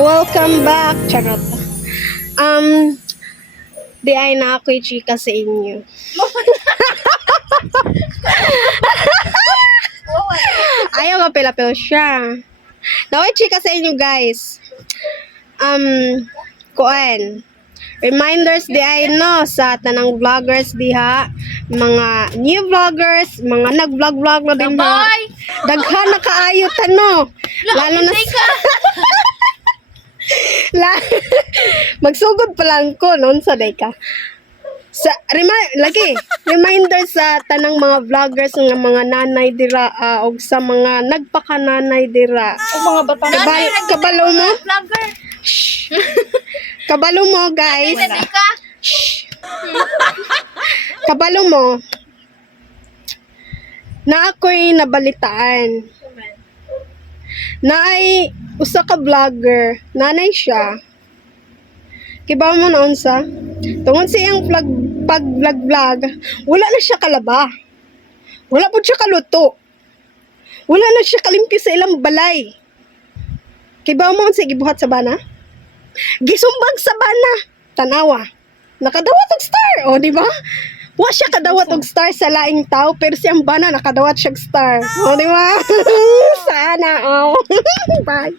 Welcome back. Charot. Di ay na ako'y chika sa inyo. Ayaw ka pila-pil siya. Naway chika sa inyo, guys. Kuan. Reminders di ay no sa tanang vloggers diha, mga new vloggers, mga nag-vlog na din ha. Daghan na kaayo tano. Lalo na magsugod pa lang ko noon sa day ka. Sa reminder sa tanang mga vloggers nga mga nanay dira og sa mga nagpakananay dira. O mga bata Kabalo mo? vlogger. Kabalo mo, guys. Ka? Kabalo mo. Na ako'y nabalitaan. Na ay usa ka vlogger, nanay siya. Kibaw mo na unsa? Tungod siyang pag-vlog, wala na siya kalaba. Wala po siya kaluto. Wala na siya kalimpyo sa ilang balay. Kibaw mo unsa gibuhat sa bana? Gisumbag sa bana. Tanawa. Nakadawat og star, o di ba? Wa siya kadawat og star sa laing tao, pero siyang bana nakadawat siya og star. O di ba? Sana, oh. Bye.